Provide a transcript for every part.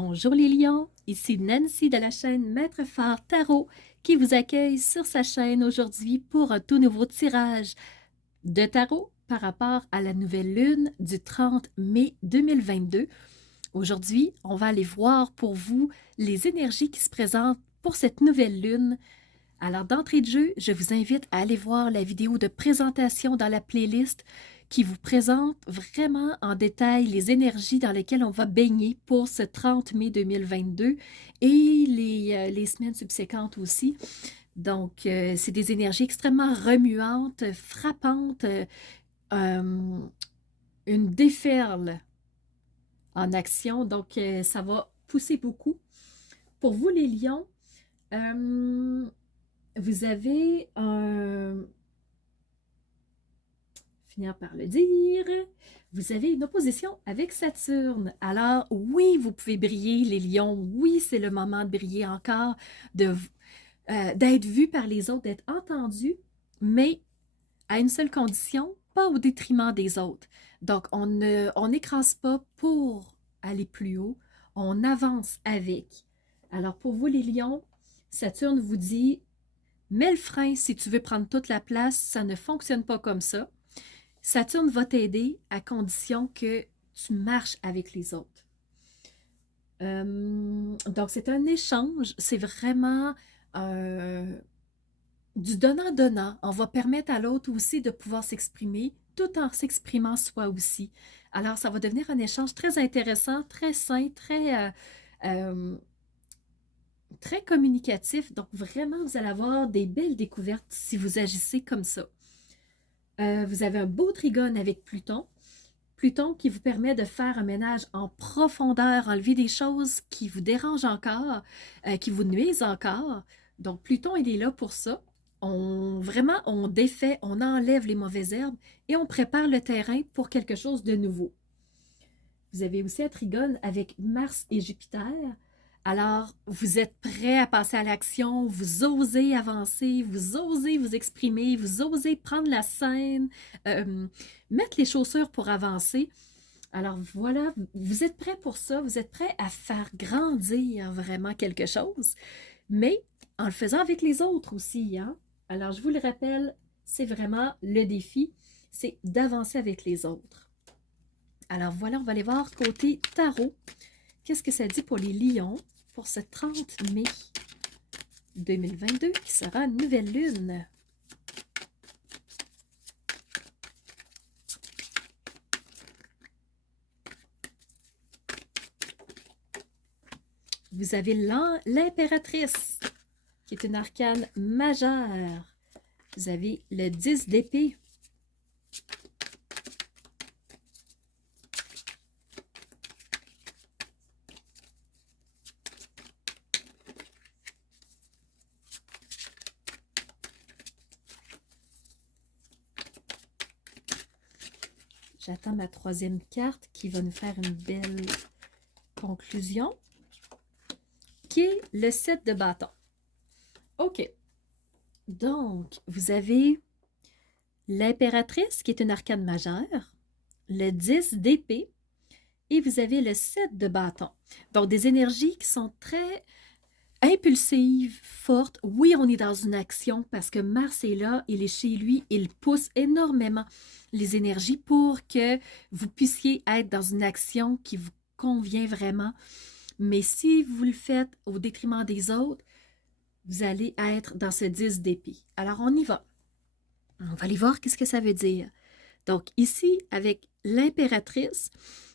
Bonjour les lions, ici Nancy de la chaîne Maître Phare Tarot qui vous accueille sur sa chaîne aujourd'hui pour un tout nouveau tirage de tarot par rapport à la nouvelle lune du 30 mai 2022. Aujourd'hui, on va aller voir pour vous les énergies qui se présentent pour cette nouvelle lune. Alors d'entrée de jeu, je vous invite à aller voir la vidéo de présentation dans la playlist qui vous présente vraiment en détail les énergies dans lesquelles on va baigner pour ce 30 mai 2022 et les semaines subséquentes aussi. Donc, c'est des énergies extrêmement remuantes, frappantes, une déferle en action. Donc, ça va pousser beaucoup. Pour vous, les lions, vous avez finir par le dire, vous avez une opposition avec Saturne. Alors, oui, vous pouvez briller, les lions. Oui, c'est le moment de briller encore, d'être vu par les autres, d'être entendu, mais à une seule condition, pas au détriment des autres. Donc, on n'écrase pas pour aller plus haut, on avance avec. Alors, pour vous, les lions, Saturne vous dit, mets le frein si tu veux prendre toute la place, ça ne fonctionne pas comme ça. Saturne va t'aider à condition que tu marches avec les autres. Donc, c'est un échange, c'est vraiment du donnant-donnant. On va permettre à l'autre aussi de pouvoir s'exprimer tout en s'exprimant soi aussi. Alors, ça va devenir un échange très intéressant, très sain, très communicatif. Donc, vraiment, vous allez avoir des belles découvertes si vous agissez comme ça. Vous avez un beau trigone avec Pluton. Pluton qui vous permet de faire un ménage en profondeur, enlever des choses qui vous dérangent encore, qui vous nuisent encore. Donc, Pluton, il est là pour ça. Vraiment, on défait, on enlève les mauvaises herbes et on prépare le terrain pour quelque chose de nouveau. Vous avez aussi un trigone avec Mars et Jupiter. Alors, vous êtes prêt à passer à l'action, vous osez avancer, vous osez vous exprimer, vous osez prendre la scène, mettre les chaussures pour avancer. Alors voilà, vous êtes prêt pour ça, vous êtes prêt à faire grandir vraiment quelque chose, mais en le faisant avec les autres aussi, hein? Alors, je vous le rappelle, c'est vraiment le défi, c'est d'avancer avec les autres. Alors voilà, on va aller voir côté tarot. Qu'est-ce que ça dit pour les lions pour ce 30 mai 2022 qui sera une nouvelle lune? Vous avez l'impératrice qui est une arcane majeure. Vous avez le 10 d'épée. J'attends ma troisième carte qui va nous faire une belle conclusion, qui est le 7 de bâton. OK. Donc, vous avez l'impératrice qui est une arcane majeure, le 10 d'épée et vous avez le 7 de bâton. Donc, des énergies qui sont très impulsive, forte. Oui, on est dans une action parce que Mars est là, il est chez lui, il pousse énormément les énergies pour que vous puissiez être dans une action qui vous convient vraiment. Mais si vous le faites au détriment des autres, vous allez être dans ce 10 d'épée. Alors, on y va. On va aller voir qu'est-ce que ça veut dire. Donc, ici, avec l'impératrice,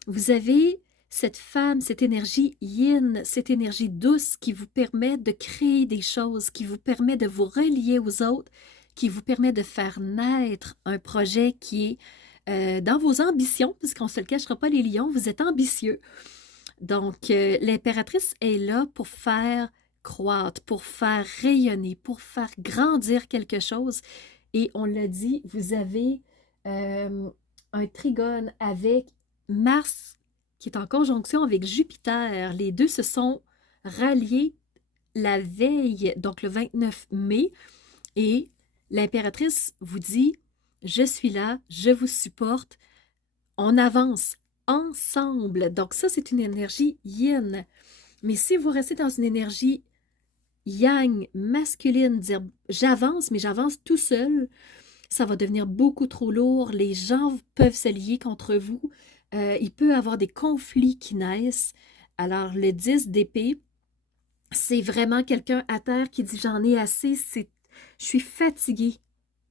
vous avez cette femme, cette énergie yin, cette énergie douce qui vous permet de créer des choses, qui vous permet de vous relier aux autres, qui vous permet de faire naître un projet qui est dans vos ambitions, puisqu'on ne se le cachera pas, les lions, vous êtes ambitieux. Donc, l'impératrice est là pour faire croître, pour faire rayonner, pour faire grandir quelque chose. Et on l'a dit, vous avez un trigone avec Mars qui est en conjonction avec Jupiter. Les deux se sont ralliés la veille, donc le 29 mai, et l'impératrice vous dit « Je suis là, je vous supporte, on avance ensemble. Donc ça, c'est une énergie yin. Mais si vous restez dans une énergie yang, masculine, dire j'avance, mais j'avance tout seul, ça va devenir beaucoup trop lourd. Les gens peuvent se lier contre vous. Il peut y avoir des conflits qui naissent. Alors, le 10 d'épée, c'est vraiment quelqu'un à terre qui dit j'en ai assez, je suis fatigué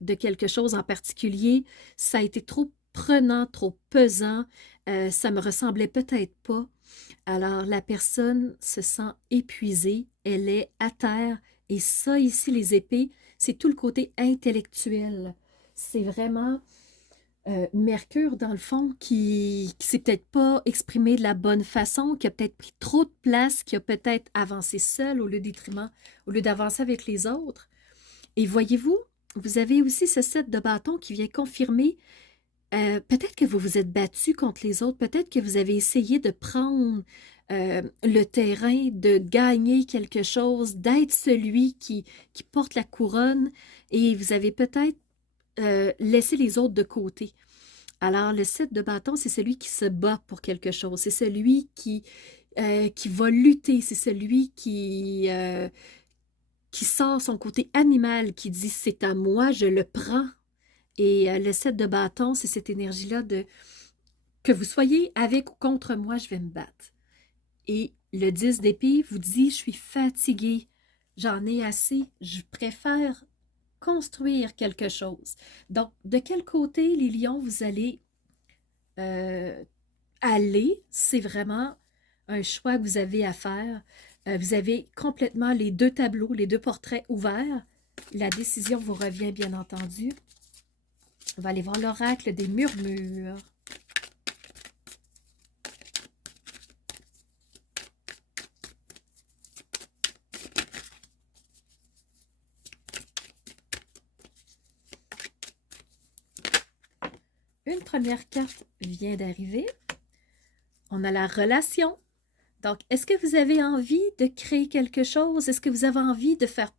de quelque chose en particulier, ça a été trop prenant, trop pesant, ça me ressemblait peut-être pas. Alors la personne se sent épuisée, elle est à terre et ça ici les épées, c'est tout le côté intellectuel. C'est vraiment Mercure, dans le fond, qui s'est peut-être pas exprimé de la bonne façon, qui a peut-être pris trop de place, qui a peut-être avancé seul au lieu d'avancer avec les autres. Et voyez-vous, vous avez aussi ce set de bâtons qui vient confirmer peut-être que vous vous êtes battu contre les autres, peut-être que vous avez essayé de prendre le terrain, de gagner quelque chose, d'être celui qui porte la couronne, et vous avez peut-être laissé les autres de côté. Alors, le 7 de bâton, c'est celui qui se bat pour quelque chose, c'est celui qui va lutter, c'est celui qui sort son côté animal, qui dit c'est à moi, je le prends. Et le 7 de bâton, c'est cette énergie-là de que vous soyez avec ou contre moi, je vais me battre. Et le 10 d'épée vous dit je suis fatigué, j'en ai assez, je préfère construire quelque chose. Donc, de quel côté, les lions, vous allez aller? C'est vraiment un choix que vous avez à faire. Vous avez complètement les deux tableaux, les deux portraits ouverts. La décision vous revient, bien entendu. On va aller voir l'oracle des murmures. Une première carte vient d'arriver. On a la relation. Donc, est-ce que vous avez envie de créer quelque chose? Est-ce que vous avez envie de faire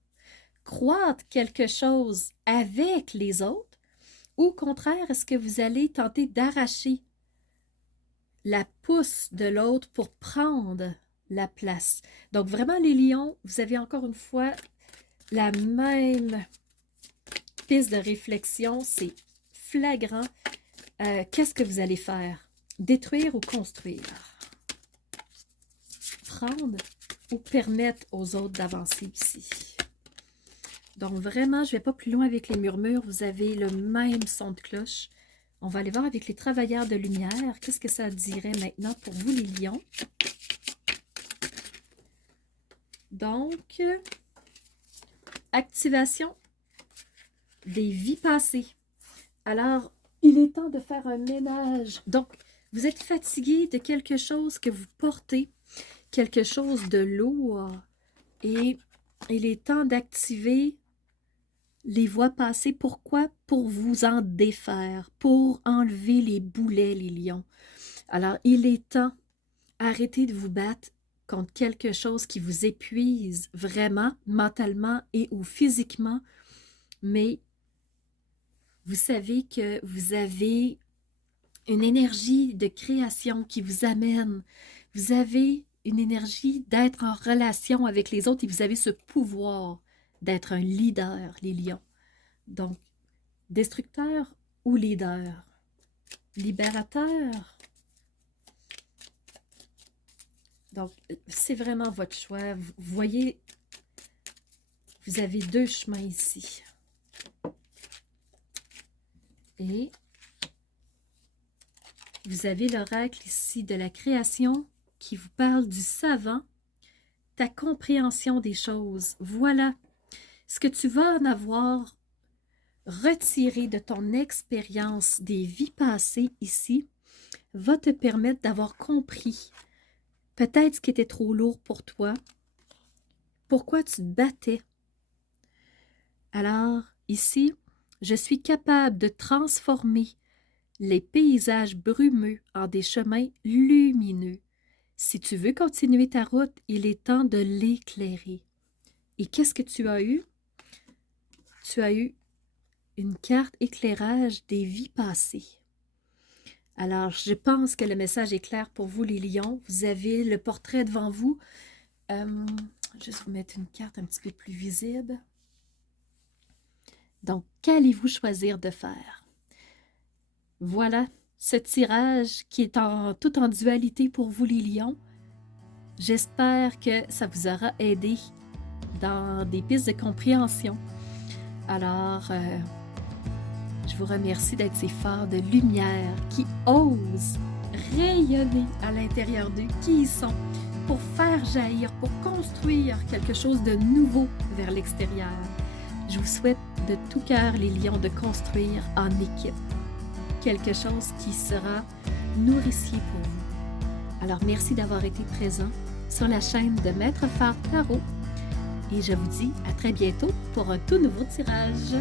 croître quelque chose avec les autres? Ou au contraire, est-ce que vous allez tenter d'arracher la pousse de l'autre pour prendre la place? Donc, vraiment, les lions, vous avez encore une fois la même piste de réflexion. C'est flagrant. Qu'est-ce que vous allez faire? Détruire ou construire? Prendre ou permettre aux autres d'avancer ici? Donc vraiment, je ne vais pas plus loin avec les murmures. Vous avez le même son de cloche. On va aller voir avec les travailleurs de lumière. Qu'est-ce que ça dirait maintenant pour vous, les lions? Donc, activation des vies passées. Alors, il est temps de faire un ménage. Donc, vous êtes fatigué de quelque chose que vous portez, quelque chose de lourd. Et il est temps d'activer les voies passées. Pourquoi? Pour vous en défaire, pour enlever les boulets, les lions. Alors, il est temps, arrêtez de vous battre contre quelque chose qui vous épuise vraiment, mentalement et ou physiquement, mais vous savez que vous avez une énergie de création qui vous amène. Vous avez une énergie d'être en relation avec les autres et vous avez ce pouvoir d'être un leader, les lions. Donc, destructeur ou leader? Libérateur? Donc, c'est vraiment votre choix. Vous voyez, vous avez deux chemins ici. Et vous avez l'oracle ici de la création qui vous parle du savant, ta compréhension des choses. Voilà ce que tu vas en avoir retiré de ton expérience des vies passées ici va te permettre d'avoir compris peut-être ce qui était trop lourd pour toi, pourquoi tu te battais. Alors, ici, je suis capable de transformer les paysages brumeux en des chemins lumineux. Si tu veux continuer ta route, il est temps de l'éclairer. Et qu'est-ce que tu as eu? Tu as eu une carte éclairage des vies passées. Alors, je pense que le message est clair pour vous, les lions. Vous avez le portrait devant vous. Juste vous mettre une carte un petit peu plus visible. Donc, qu'allez-vous choisir de faire? Voilà ce tirage qui est tout en dualité pour vous, les lions. J'espère que ça vous aura aidé dans des pistes de compréhension. Alors, je vous remercie d'être ces phares de lumière qui osent rayonner à l'intérieur d'eux, qui y sont, pour faire jaillir, pour construire quelque chose de nouveau vers l'extérieur. Je vous souhaite de tout cœur, les lions, de construire en équipe quelque chose qui sera nourricier pour vous. Alors, merci d'avoir été présent sur la chaîne de Maître Phare Tarot et je vous dis à très bientôt pour un tout nouveau tirage.